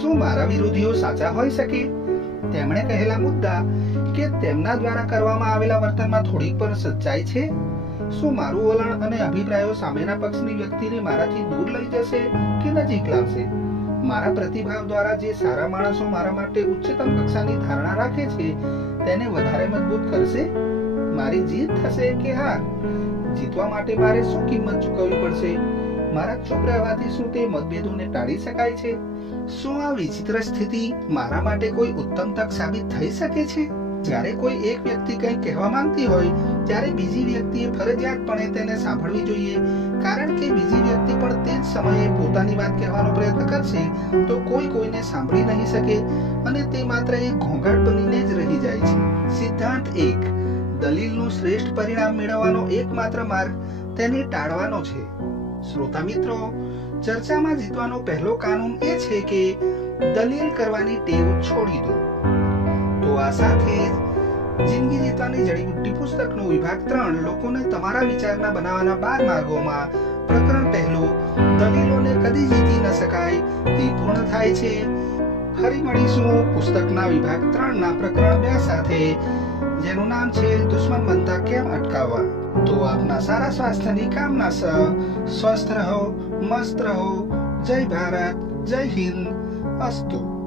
શું મારા વિરોધીઓ સાચા હોઈ શકે? તેમણે કહેલા મુદ્દા કે તેમના દ્વારા કરવામાં આવેલા વર્તનમાં થોડીક પણ સચ્ચાઈ છે? શું મારું વલણ અને અભિપ્રાયો સામેના પક્ષની વ્યક્તિને મારાથી દૂર લઈ જશે કે નજીક લાવશે? મારા પ્રતિભાવ દ્વારા જે સારા માણસો મારા માટે ઉચ્ચતમ કક્ષાની ધારણા રાખે છે, તેને વધારે મજબૂત કરશે? મારી જીત થશે કે હાર? જીતવા માટે મારે શું કિંમત ચૂકવવી પડશે? મારા છોકરા રહેવાથી શું તે મતભેદોને ટાળી શકાય છે? શું આ વિચિત્ર સ્થિતિ મારા માટે કોઈ ઉત્તમ તક સાબિત થઈ શકે છે? જ્યારે કોઈ એક વ્યક્તિ કંઈ કહેવા માંગતી હોય, ત્યારે બીજી વ્યક્તિએ ફરજિયાતપણે તેને સાંભળવી જોઈએ. કારણ કે બીજી વ્યક્તિ પણ તે જ સમયે પોતાની વાત કહેવાનો પ્રયત્ન કરશે, તો કોઈ કોઈને સાંભળી નહીં શકે અને તે માત્ર એક ઘોંઘાટ બનીને જ રહી જાય છે. સિદ્ધાંત એક. દલીલનું શ્રેષ્ઠ પરિણામ મેળવવાનો એકમાત્ર માર્ગ તેને ટાળવાનો છે. શ્રોતા મિત્રો ચર્ચામાં જીતવાનો પહેલો કાનૂન એ છે કે દલીલ કરવાની ટેવ છોડી દો. તો આ સાથે જિંદગી જીતવાની જડીબુટ્ટી પુસ્તકનો વિભાગ ત્રણ લોકોને તમારા વિચારના બનાવવાના બાર માર્ગોમાં પ્રકરણ પહેલું, દલીલોને કદી જીતી ન શકાય, તે પૂર્ણ થાય છે. ફરી મળીશું. પુસ્તકના વિભાગ ત્રણના પ્રકરણ બે સાથે. જેનું નામ છે દુશ્મન બનતા કેમ અટકાવવા? તો આપના સારા સ્વાસ્થ્યની કામના સહ સ્વસ્થ રહો, મસ્ત રહો. જય ભારત, જય હિન્દ. અસ્તુ.